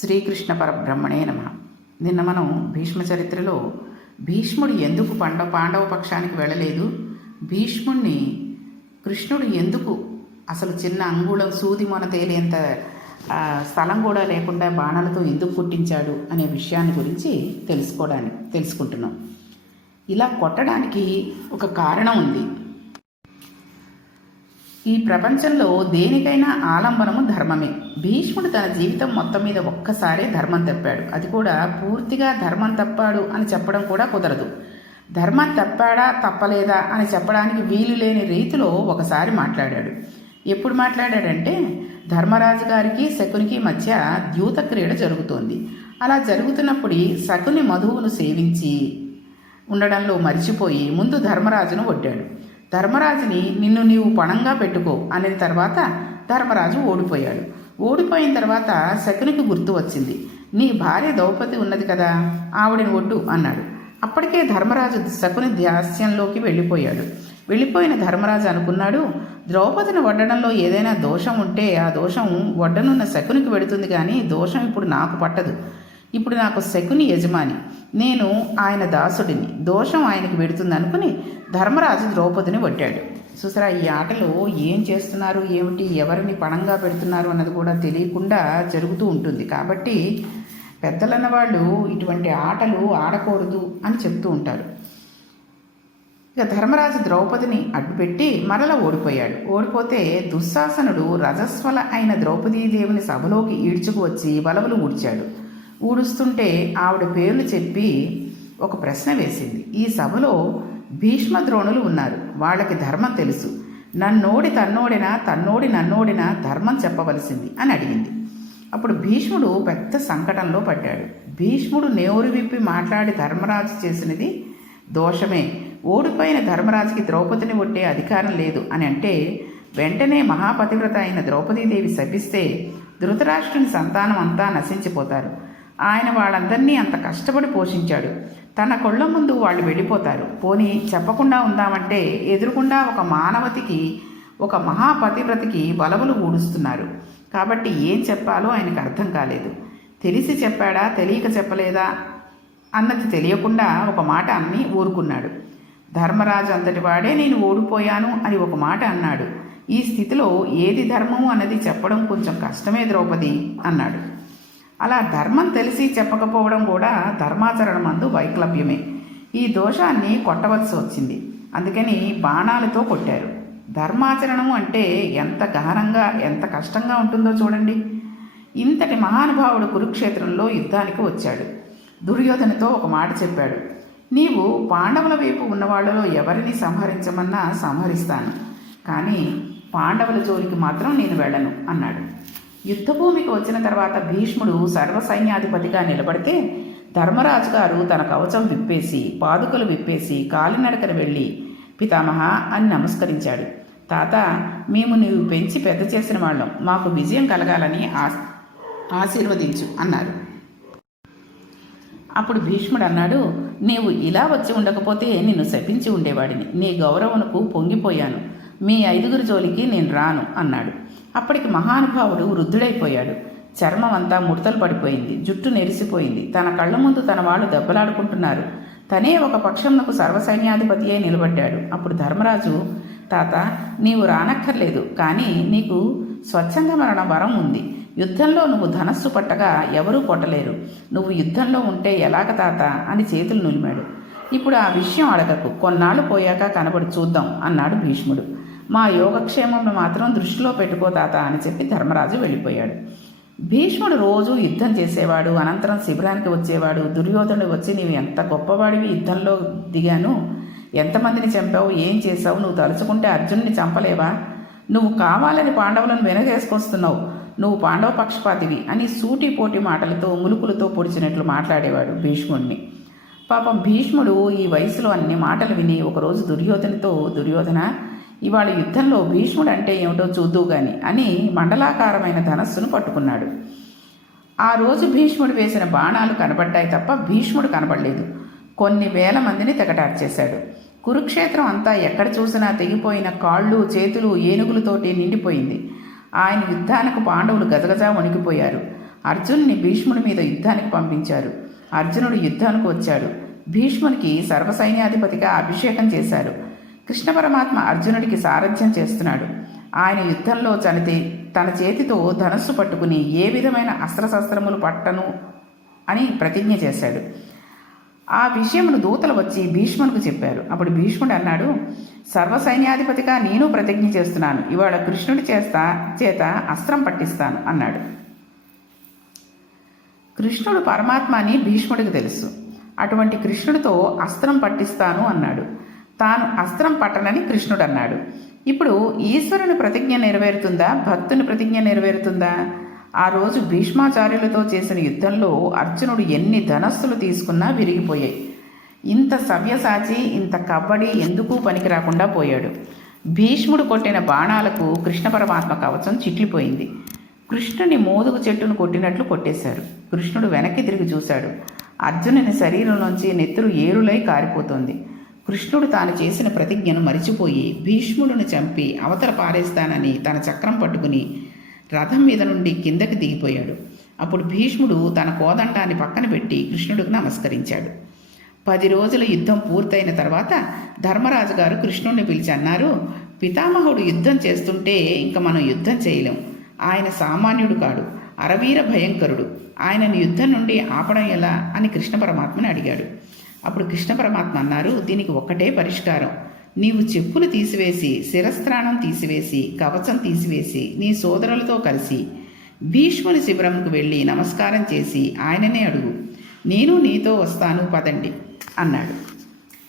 శ్రీకృష్ణ పరబ్రహ్మణే నమ. నిన్న మనం భీష్మ చరిత్రలో భీష్ముడు ఎందుకు పండ పాండవ పక్షానికి వెళ్ళలేదు? భీష్ముడిని కృష్ణుడు ఎందుకు అసలు చిన్న అంగుళం సూది మొన తేలేంత స్థలం కూడా లేకుండా బాణాలతో ఎందుకు కుట్టించాడు అనే విషయాన్ని గురించి తెలుసుకోవడానికి తెలుసుకుంటున్నాం. ఇలా కొట్టడానికి ఒక కారణం ఉంది. ఈ ప్రపంచంలో దేనికైనా ఆలంబనము ధర్మమే. భీష్ముడు తన జీవితం మొత్తం మీద ఒక్కసారే ధర్మం తప్పాడు. అది కూడా పూర్తిగా ధర్మం తప్పాడు అని చెప్పడం కూడా కుదరదు. ధర్మం తప్పాడా తప్పలేదా అని చెప్పడానికి వీలు లేని రీతిలో ఒకసారి మాట్లాడాడు. ఎప్పుడు మాట్లాడాడంటే ధర్మరాజు గారికి శకునికి మధ్య ద్యూత క్రీడ జరుగుతోంది. అలా జరుగుతున్నప్పుడు శకుని మధువును సేవించి ఉండడంలో మర్చిపోయి ముందు ధర్మరాజును ఒడ్డాడు ధర్మరాజుని నిన్ను నీవు పణంగా పెట్టుకో అనిన తర్వాత ధర్మరాజు ఓడిపోయాడు. ఓడిపోయిన తర్వాత శకునికి గుర్తు వచ్చింది. నీ భార్య ద్రౌపది ఉన్నది కదా ఆవిడని ఒడ్డు అన్నాడు. అప్పటికే ధర్మరాజు శకుని ధ్యాస్యంలోకి వెళ్ళిపోయాడు. వెళ్ళిపోయిన ధర్మరాజు అనుకున్నాడు ద్రౌపదిని వడ్డడంలో ఏదైనా దోషం ఉంటే ఆ దోషం వడ్డనున్న శకునికి వెడుతుంది కానీ దోషం ఇప్పుడు నాకు పట్టదు. ఇప్పుడు నాకు శకుని యజమాని. నేను ఆయన దాసుడిని. దోషం ఆయనకు పెడుతుందనుకుని ధర్మరాజు ద్రౌపదిని కొట్టాడు. చూసారా ఈ ఆటలో ఏం చేస్తున్నారు? ఏమిటి? ఎవరిని పణంగా పెడుతున్నారు అన్నది కూడా తెలియకుండా జరుగుతూ ఉంటుంది. కాబట్టి పెద్దలన్న వాళ్ళు ఇటువంటి ఆటలు ఆడకూడదు అని చెప్తూ ఉంటారు. ఇక ధర్మరాజు ద్రౌపదిని అడ్డుపెట్టి మరల ఓడిపోయాడు. ఓడిపోతే దుశ్శాసనుడు రజస్వల అయిన ద్రౌపదీదేవిని సభలోకి ఈడ్చుకు వచ్చి బలవలు ఊడ్చాడు. ఊడుస్తుంటే ఆవిడ పేర్లు చెప్పి ఒక ప్రశ్న వేసింది. ఈ సభలో భీష్మ ద్రోణులు ఉన్నారు. వాళ్ళకి ధర్మం తెలుసు. నన్నోడి తన్నోడినా తన్నోడి నన్నోడినా ధర్మం చెప్పవలసింది అని అడిగింది. అప్పుడు భీష్ముడు పెద్ద సంకటంలో పడ్డాడు. భీష్ముడు నేరు విప్పి మాట్లాడి ధర్మరాజు చేసినది దోషమే. ఓడిపోయిన ధర్మరాజుకి ద్రౌపదిని ఒట్టే అధికారం లేదు అని అంటే వెంటనే మహాపతివ్రత అయిన ద్రౌపదీదేవి శపిస్తే ధృతరాష్ట్రుని సంతానం అంతా నశించిపోతారు. ఆయన వాళ్ళందరినీ అంత కష్టపడి పోషించాడు. తన కొళ్ళ ముందు వాళ్ళు వెళ్ళిపోతారు. పోనీ చెప్పకుండా ఉందామంటే ఎదురుకుండా ఒక మానవతికి ఒక మహాపతివ్రతికి బలములు ఊడుస్తున్నారు. కాబట్టి ఏం చెప్పాలో ఆయనకు అర్థం కాలేదు. తెలిసి చెప్పాడా తెలియక చెప్పలేదా అన్నది తెలియకుండా ఒక మాట అన్ని ఊరుకున్నాడు. ధర్మరాజు అంతటి వాడే నేను ఓడిపోయాను అని ఒక మాట అన్నాడు. ఈ స్థితిలో ఏది ధర్మము అన్నది చెప్పడం కొంచెం కష్టమే ద్రౌపది అన్నాడు. అలా ధర్మం తెలిసి చెప్పకపోవడం కూడా ధర్మాచరణ మందు వైక్లభ్యమే ఈ దోషాన్ని కొట్టవలసి వచ్చింది. అందుకని బాణాలతో కొట్టారు. ధర్మాచరణము అంటే ఎంత గహనంగా ఎంత కష్టంగా ఉంటుందో చూడండి. ఇంతటి మహానుభావుడు కురుక్షేత్రంలో యుద్ధానికి వచ్చాడు. దుర్యోధనతో ఒక మాట చెప్పాడు. నీవు పాండవుల వైపు ఉన్నవాళ్ళలో ఎవరిని సంహరించమన్నా సంహరిస్తాను. కానీ పాండవుల జోలికి మాత్రం నేను వెళ్ళను అన్నాడు. యుద్ధభూమికి వచ్చిన తర్వాత భీష్ముడు సర్వసైన్యాధిపతిగా నిలబడితే ధర్మరాజు గారు తన కవచం విప్పేసి పాదుకలు విప్పేసి కాలినడకన వెళ్ళి పితామహ అని నమస్కరించాడు. తాత మేము నీవు పెంచి పెద్ద చేసిన వాళ్ళం. మాకు విజయం కలగాలని ఆశీర్వదించు అన్నారు. అప్పుడు భీష్ముడు అన్నాడు నీవు ఇలా వచ్చి ఉండకపోతే నిన్ను శపించి ఉండేవాడిని. నీ గౌరవమునకు పొంగిపోయాను. మీ ఐదుగురు జోలికి నేను రాను అన్నాడు. అప్పటికి మహానుభావుడు వృద్ధుడైపోయాడు. చర్మం అంతా ముడతలు పడిపోయింది జుట్టు నెరిసిపోయింది. తన కళ్ళ ముందు తన వాళ్ళు దెబ్బలాడుకుంటున్నారు. తనే ఒక పక్షంనకు సర్వసైన్యాధిపతి అయి నిలబడ్డాడు. అప్పుడు ధర్మరాజు తాత నీవు రానక్కర్లేదు కానీ నీకు స్వచ్ఛంద మరణ వరం ఉంది. యుద్ధంలో నువ్వు ధనస్సు పట్టగా ఎవరూ కొట్టలేరు నువ్వు యుద్ధంలో ఉంటే ఎలాగ తాత? అని చేతులు నులిమాడు. ఇప్పుడు ఆ విషయం అడగకు. కొన్నాళ్ళు పోయాక కనబడి చూద్దాం అన్నాడు భీష్ముడు. మా యోగక్షేమంను మాత్రం దృష్టిలో పెట్టుకో తాత అని చెప్పి ధర్మరాజు వెళ్ళిపోయాడు. భీష్ముడు రోజు యుద్ధం చేసేవాడు అనంతరం శిబిరానికి వచ్చేవాడు. దుర్యోధనుడు వచ్చి నీవు ఎంత గొప్పవాడివి యుద్ధంలో దిగాను. ఎంతమందిని చంపావు ఏం చేశావు? నువ్వు తలుచుకుంటే అర్జునుని చంపలేవా? నువ్వు కావాలని పాండవులను వెనకేసుకొస్తున్నావు. నువ్వు పాండవ పక్షపాతివి అని సూటిపోటి మాటలతో ములుకులతో పొడిచినట్లు మాట్లాడేవాడు భీష్ముడిని. పాపం భీష్ముడు ఈ వయసులో అన్ని మాటలు విని ఒకరోజు దుర్యోధనతో దుర్యోధన ఇవాళ యుద్ధంలో భీష్ముడు అంటే ఏమిటో చూద్దూ గాని అని మండలాకారమైన ధనస్సును పట్టుకున్నాడు. ఆ రోజు భీష్ముడు వేసిన బాణాలు కనబడ్డాయి తప్ప భీష్ముడు కనబడలేదు. కొన్ని వేల మందిని తెగటార్చేశాడు. కురుక్షేత్రం అంతా ఎక్కడ చూసినా తెగిపోయిన కాళ్ళు చేతులు ఏనుగులతోటి నిండిపోయింది. ఆయన యుద్ధానికి పాండవులు గజగజా వణికిపోయారు. అర్జునుని భీష్ముడి మీద యుద్ధానికి పంపించారు. అర్జునుడు యుద్ధానికి వచ్చాడు. భీష్మునికి సర్వసైన్యాధిపతిగా అభిషేకం చేశారు. కృష్ణ పరమాత్మ అర్జునుడికి సారథ్యం చేస్తున్నాడు. ఆయన యుద్ధంలో చనితే తన చేతితో ధనస్సు పట్టుకుని ఏ విధమైన అస్త్రశస్త్రములు పట్టను అని ప్రతిజ్ఞ చేశాడు. ఆ విషయమును దూతలు వచ్చి భీష్మునికి చెప్పారు. అప్పుడు భీష్ముడు అన్నాడు సర్వసైన్యాధిపతిగా నేను ప్రతిజ్ఞ చేస్తున్నాను. ఇవాళ కృష్ణుడి చేస్తా చేత అస్త్రం పట్టిస్తాను అన్నాడు. కృష్ణుడు పరమాత్మ అని భీష్ముడికి తెలుసు. అటువంటి కృష్ణుడితో అస్త్రం పట్టిస్తాను అన్నాడు. తాను అస్త్రం పట్టనని కృష్ణుడు అన్నాడు ఇప్పుడు ఈశ్వరుని ప్రతిజ్ఞ నెరవేరుతుందా? భక్తుని ప్రతిజ్ఞ నెరవేరుతుందా? ఆ రోజు భీష్మాచార్యులతో చేసిన యుద్ధంలో అర్జునుడు ఎన్ని ధనస్సులు తీసుకున్నా విరిగిపోయాయి. ఇంత సవ్యసాచి ఇంత కవ్వడి ఎందుకు పనికి రాకుండా పోయాడు? భీష్ముడు కొట్టిన బాణాలకు కృష్ణ పరమాత్మ కవచం చిట్లిపోయింది. కృష్ణుని మోదుగు చెట్టును కొట్టినట్లు కొట్టేశారు. కృష్ణుడు వెనక్కి తిరిగి చూశాడు. అర్జునుని శరీరంలోంచి నెత్తురు ఏరులై కారిపోతుంది. కృష్ణుడు తాను చేసిన ప్రతిజ్ఞను మరిచిపోయి భీష్ముడిని చంపి అవతల పారేస్తానని తన చక్రం పట్టుకుని రథం మీద నుండి కిందకి దిగిపోయాడు. అప్పుడు భీష్ముడు తన కోదండాన్ని పక్కన పెట్టి కృష్ణుడికి నమస్కరించాడు. పది రోజుల యుద్ధం పూర్తయిన తర్వాత ధర్మరాజు గారు కృష్ణుడిని పిలిచి అన్నారు పితామహుడు యుద్ధం చేస్తుంటే ఇంకా మనం యుద్ధం చేయలేం. ఆయన సామాన్యుడు కాడు అరవీర భయంకరుడు. ఆయనను యుద్ధం నుండి ఆపడం ఎలా? అని కృష్ణ పరమాత్మని అడిగాడు. అప్పుడు కృష్ణ పరమాత్మ అన్నారు దీనికి ఒక్కటే పరిష్కారం. నీవు చెప్పులు తీసివేసి శిరస్త్రాణం తీసివేసి కవచం తీసివేసి నీ సోదరులతో కలిసి భీష్ముని శిబిరంకు వెళ్ళి నమస్కారం చేసి ఆయననే అడుగు. నేను నీతో వస్తాను పదండి అన్నాడు.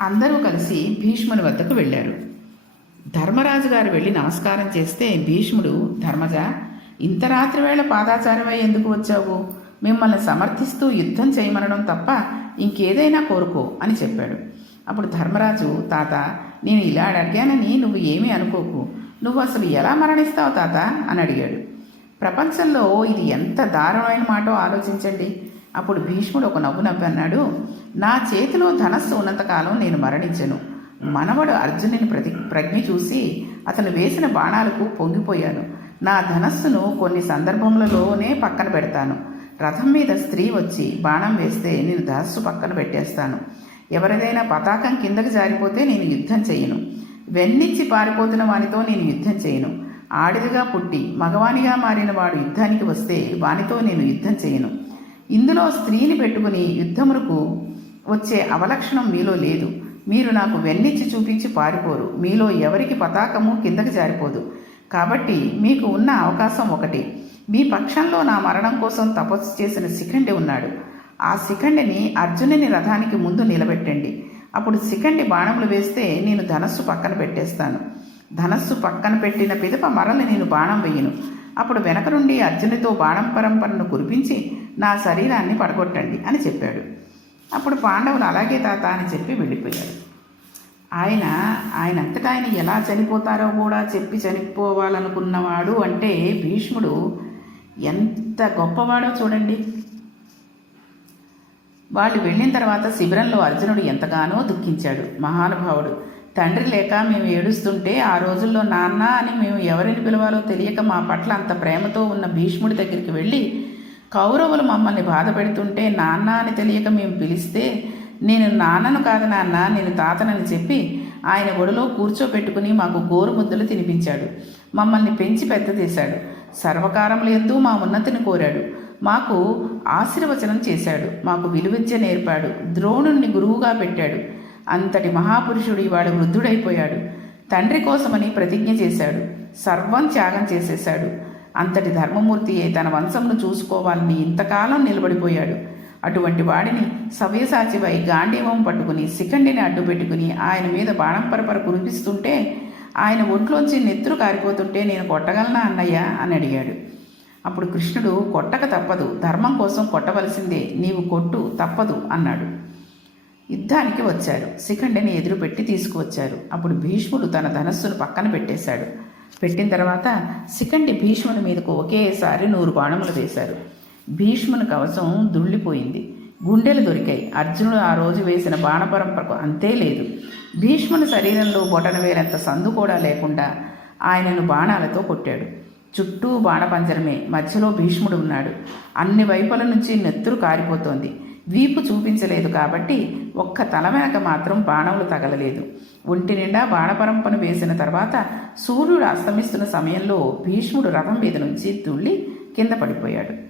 అందరూ కలిసి భీష్ముని వద్దకు వెళ్ళారు. ధర్మరాజు గారు వెళ్ళి నమస్కారం చేస్తే భీష్ముడు ధర్మజ ఇంత రాత్రి వేళ పాదాచారమై ఎందుకు వచ్చావు? మిమ్మల్ని సమర్థిస్తూ యుద్ధం చేయమనడం తప్ప ఇంకేదైనా కోరుకో అని చెప్పాడు. అప్పుడు ధర్మరాజు తాత నేను ఇలా అడిగానని నువ్వు ఏమీ అనుకోకు. నువ్వు అసలు ఎలా మరణిస్తావు తాత? అని అడిగాడు. ప్రపంచంలో ఇది ఎంత దారుణమైన మాటో ఆలోచించండి. అప్పుడు భీష్ముడు ఒక నవ్వు నవ్వి అన్నాడు నా చేతిలో ధనస్సు ఉన్నంతకాలం నేను మరణించను. మనవడు అర్జునుని ప్రతి ప్రజ్ఞ చూసి అతను వేసిన బాణాలకు పొంగిపోయాను. నా ధనస్సును కొన్ని సందర్భములలోనే పక్కన పెడతాను. రథం మీద స్త్రీ వచ్చి బాణం వేస్తే నేను ధనస్సు పక్కన పెట్టేస్తాను. ఎవరిదైనా పతాకం కిందకి జారిపోతే నేను యుద్ధం చేయను. వెన్నిచ్చి పారిపోతున్న వానితో నేను యుద్ధం చేయను. ఆడిదిగా పుట్టి మగవానిగా మారిన వాడు యుద్ధానికి వస్తే వానితో నేను యుద్ధం చేయను. ఇందులో స్త్రీని పెట్టుకుని యుద్ధమునకు వచ్చే అవలక్షణం మీలో లేదు. మీరు నాకు వెన్నిచ్చి చూపించి పారిపోరు. మీలో ఎవరికి పతాకము కిందకి జారిపోదు. కాబట్టి మీకు ఉన్న అవకాశం ఒకటి. మీ పక్షంలో నా మరణం కోసం తపస్సు చేసిన శిఖండి ఉన్నాడు. ఆ శిఖండిని అర్జునుని రథానికి ముందు నిలబెట్టండి. అప్పుడు శిఖండి బాణములు వేస్తే నేను ధనస్సు పక్కన పెట్టేస్తాను. ధనస్సు పక్కన పెట్టిన పిదప మరల నేను బాణం వెయ్యను అప్పుడు వెనక నుండి అర్జునితో బాణం పరంపరను కురిపించి నా శరీరాన్ని పడగొట్టండి అని చెప్పాడు. అప్పుడు పాండవులు అలాగే తాత అని చెప్పి వెళ్ళిపోయాడు ఆయన ఆయన అంతటా ఆయన ఎలా చనిపోతారో కూడా చెప్పి చనిపోవాలనుకున్నవాడు అంటే భీష్ముడు ఎంత గొప్పవాడో చూడండి. వాళ్ళు వెళ్ళిన తర్వాత శిబిరంలో అర్జునుడు ఎంతగానో దుఃఖించాడు. మహానుభావుడు తండ్రి లేక మేము ఏడుస్తుంటే ఆ రోజుల్లో నాన్న అని మేము ఎవరిని పిలవాలో తెలియక మా పట్ల అంత ప్రేమతో ఉన్న భీష్ముడి దగ్గరికి వెళ్ళి కౌరవులు మమ్మల్ని బాధ పెడుతుంటే నాన్న అని తెలియక మేము పిలిస్తే నేను నాన్నను కాదు నాన్న నేను తాతనని చెప్పి ఆయన ఒడిలో కూర్చోపెట్టుకుని మాకు గోరు ముద్దలు తినిపించాడు. మమ్మల్ని పెంచి పెద్ద చేశాడు. సర్వకారములు ఎందు మా ఉన్నతిని కోరాడు. మాకు ఆశీర్వచనం చేశాడు. మాకు విలువిద్య నేర్పాడు. ద్రోణుణ్ణి గురువుగా పెట్టాడు. అంతటి మహాపురుషుడు ఇవాడు వృద్ధుడైపోయాడు. తండ్రి కోసమని ప్రతిజ్ఞ చేశాడు. సర్వం త్యాగం చేసేశాడు. అంతటి ధర్మమూర్తియే తన వంశంను చూసుకోవాలని ఇంతకాలం నిలబడిపోయాడు. అటువంటి వాడిని సవ్యసాచివై గాంధీవం పట్టుకుని శిఖండిని అడ్డు పెట్టుకుని ఆయన మీద బాణం పరపర కురిపిస్తుంటే ఆయన ఒంట్లోంచి నెత్తురు కారిపోతుంటే నేను కొట్టగలనా అన్నయ్య అని అడిగాడు. అప్పుడు కృష్ణుడు కొట్టక తప్పదు ధర్మం కోసం కొట్టవలసిందే నీవు కొట్టు తప్పదు అన్నాడు. యుద్ధానికి వచ్చారు. శిఖండిని ఎదురుపెట్టి తీసుకువచ్చారు. అప్పుడు భీష్ముడు తన ధనస్సును పక్కన పెట్టేశాడు. పెట్టిన తర్వాత శిఖండి భీష్ముని మీదకు ఒకేసారి నూరు బాణములు వేశారు. భీష్ముని కవచం దుళ్ళిపోయింది. గుండెలు దొరికాయి. అర్జునుడు ఆ రోజు వేసిన బాణపరంపరకు అంతే లేదు. భీష్ముని శరీరంలో బొటన వేలంత సందు కూడా లేకుండా ఆయనను బాణాలతో కొట్టాడు. చుట్టూ బాణపంజరమే. మధ్యలో భీష్ముడు ఉన్నాడు. అన్ని వైపుల నుంచి నెత్తురు కారిపోతోంది. వీపు చూపించలేదు కాబట్టి ఒక్క తల వెనక మాత్రం బాణములు తగలలేదు. ఒంటి నిండా బాణపరంపను వేసిన తర్వాత సూర్యుడు అస్తమిస్తున్న సమయంలో భీష్ముడు రథం మీద నుంచి తుళ్ళి కింద పడిపోయాడు.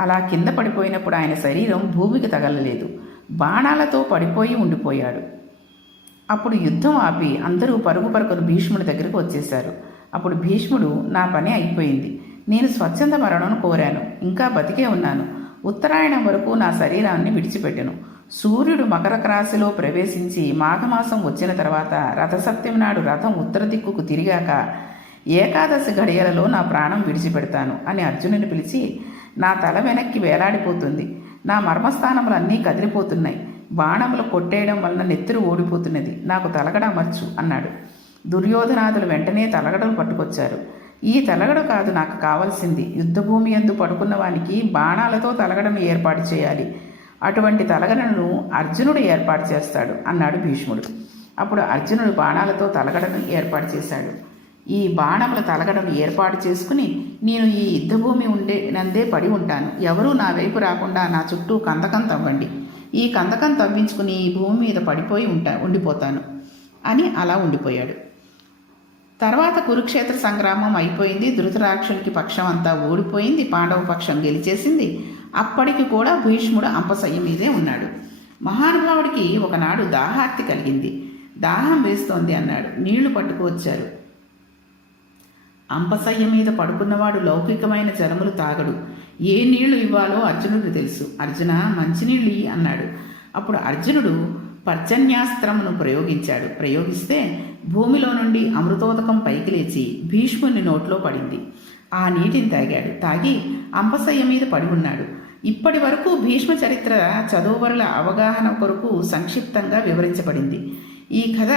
అలా కింద పడిపోయినప్పుడు ఆయన శరీరం భూమికి తగలలేదు. బాణాలతో పడిపోయి ఉండిపోయాడు. అప్పుడు యుద్ధం ఆపి అందరూ పరుగు పరుగును భీష్ముడి దగ్గరకు వచ్చేశారు. అప్పుడు భీష్ముడు నా పని అయిపోయింది. నేను స్వచ్ఛంద మరణం కోరాను. ఇంకా బతికే ఉన్నాను. ఉత్తరాయణం వరకు నా శరీరాన్ని విడిచిపెట్టెను. సూర్యుడు మకర రాశిలో ప్రవేశించి మాఘమాసం వచ్చిన తర్వాత రథసప్తమి నాడు రథం ఉత్తర దిక్కుకు తిరిగాక ఏకాదశి గడియలలో నా ప్రాణం విడిచిపెడతాను అని అర్జునుని పిలిచి నా తల వెనక్కి వేలాడిపోతుంది. నా మర్మస్థానములన్నీ కదిలిపోతున్నాయి. బాణములు కొట్టేయడం వలన నెత్తురు ఓడిపోతున్నది నాకు తలగడ అమర్చు అన్నాడు. దుర్యోధనాదులు వెంటనే తలగడలు పట్టుకొచ్చారు. ఈ తలగడ కాదు నాకు కావలసింది. యుద్ధభూమి ఎందు పడుకున్న వానికి బాణాలతో తలగడను ఏర్పాటు చేయాలి. అటువంటి తలగడను అర్జునుడు ఏర్పాటు చేస్తాడు అన్నాడు భీష్ముడు. అప్పుడు అర్జునుడు బాణాలతో తలగడను ఏర్పాటు చేశాడు. ఈ బాణముల తలగడను ఏర్పాటు చేసుకుని నేను ఈ యుద్ధభూమి ఉండే నందే పడి ఉంటాను. ఎవరూ నా వైపు రాకుండా నా చుట్టూ కందకం తవ్వండి. ఈ కందకం తవ్వించుకుని ఈ భూమి మీద పడిపోయి ఉంటా ఉండిపోతాను. అని అలా ఉండిపోయాడు. తర్వాత కురుక్షేత్ర సంగ్రామం అయిపోయింది. ధృతరాక్షునికి పక్షం అంతా ఓడిపోయింది. పాండవ పక్షం గెలిచేసింది. అప్పటికి కూడా భీష్ముడు అంపశయ్య మీదే ఉన్నాడు. మహానుభావుడికి ఒకనాడు దాహార్తి కలిగింది. దాహం వేస్తోంది అన్నాడు. నీళ్ళు పట్టుకువచ్చారు అంపశయ్య మీద పడుకున్నవాడు లౌకికమైన జలములు తాగడు. ఏ నీళ్ళు ఇవ్వాలో అర్జునుడు తెలుసు. అర్జున మంచినీళ్ళు అన్నాడు. అప్పుడు అర్జునుడు పర్జన్యాస్త్రమును ప్రయోగించాడు. ప్రయోగిస్తే భూమిలో నుండి అమృతోదకం పైకి లేచి భీష్ముని నోట్లో పడింది. ఆ నీటిని తాగాడు. తాగి అంపశయ్య మీద పడి ఉన్నాడు ఇప్పటి వరకు భీష్మ చరిత్ర చదువువరుల అవగాహన కొరకు సంక్షిప్తంగా వివరించబడింది. ఈ కథ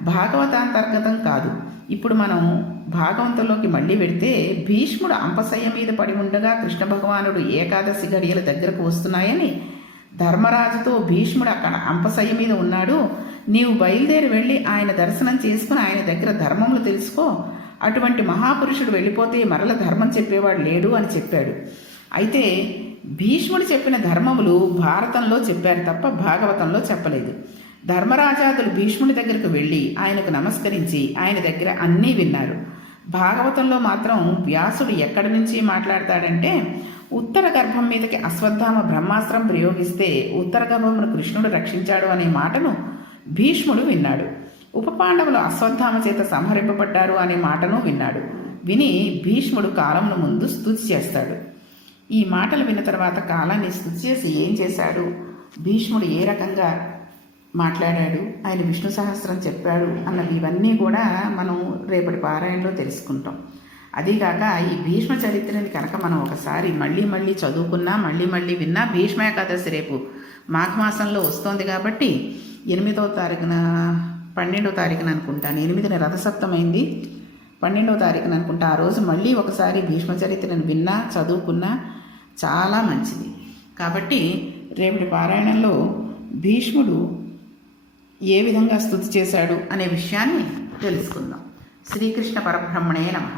భాగవతాంతర్గతం కాదు. ఇప్పుడు మనం భాగవంతంలోకి మళ్ళీ వెడితే భీష్ముడు అంపశయ్య మీద పడి ఉండగా కృష్ణ భగవానుడు ఏకాదశి గడియల దగ్గరకు వస్తున్నాయని ధర్మరాజుతో భీష్ముడు అక్కడ అంపశయ్య మీద ఉన్నాడు. నీవు బయలుదేరి వెళ్ళి ఆయన దర్శనం చేసుకుని ఆయన దగ్గర ధర్మములు తెలుసుకో. అటువంటి మహాపురుషుడు వెళ్ళిపోతే మరల ధర్మం చెప్పేవాడు లేడు అని చెప్పాడు. అయితే భీష్ముడు చెప్పిన ధర్మములు భారతంలో చెప్పారు తప్ప భాగవతంలో చెప్పలేదు. ధర్మరాజాదులు భీష్ముడి దగ్గరకు వెళ్ళి ఆయనకు నమస్కరించి ఆయన దగ్గర అన్నీ విన్నారు. భాగవతంలో మాత్రం వ్యాసుడు ఎక్కడి నుంచి మాట్లాడతాడంటే ఉత్తర గర్భం మీదకి అశ్వత్థామ బ్రహ్మాస్త్రం ప్రయోగిస్తే ఉత్తర గర్భమును కృష్ణుడు రక్షించాడు అనే మాటను భీష్ముడు విన్నాడు. ఉపపాండవులు అశ్వత్థామ చేత సంహరింపబడ్డారు అనే మాటను విన్నాడు. విని భీష్ముడు కాలంను ముందు స్తుతి చేస్తాడు. ఈ మాటలు విన్న తర్వాత కాలాన్ని స్తుతి చేసి ఏం చేశాడు? భీష్ముడు ఏ రకంగా మాట్లాడాడు. ఆయన విష్ణు సహస్రం చెప్పాడు అన్నవి ఇవన్నీ కూడా మనం రేపటి పారాయణలో తెలుసుకుంటాం. అదీగాక ఈ భీష్మ చరిత్రని కనుక మనం ఒకసారి మళ్ళీ మళ్ళీ చదువుకున్నా మళ్ళీ మళ్ళీ విన్నా భీష్మ ఏకాదశి రేపు మాఘమాసంలో వస్తోంది కాబట్టి ఎనిమిదో తారీఖున పన్నెండో తారీఖున అనుకుంటాను. ఎనిమిదిన రథసప్తమైంది. పన్నెండో తారీఖున అనుకుంటా. ఆ రోజు మళ్ళీ ఒకసారి భీష్మ చరిత్రను విన్నా చదువుకున్నా చాలా మంచిది. కాబట్టి రేపటి పారాయణంలో భీష్ముడు ఏ విధంగా స్థుతి చేశాడు అనే విషయాన్ని తెలుసుకుందాం. శ్రీకృష్ణ పరబ్రహ్మణే నమ.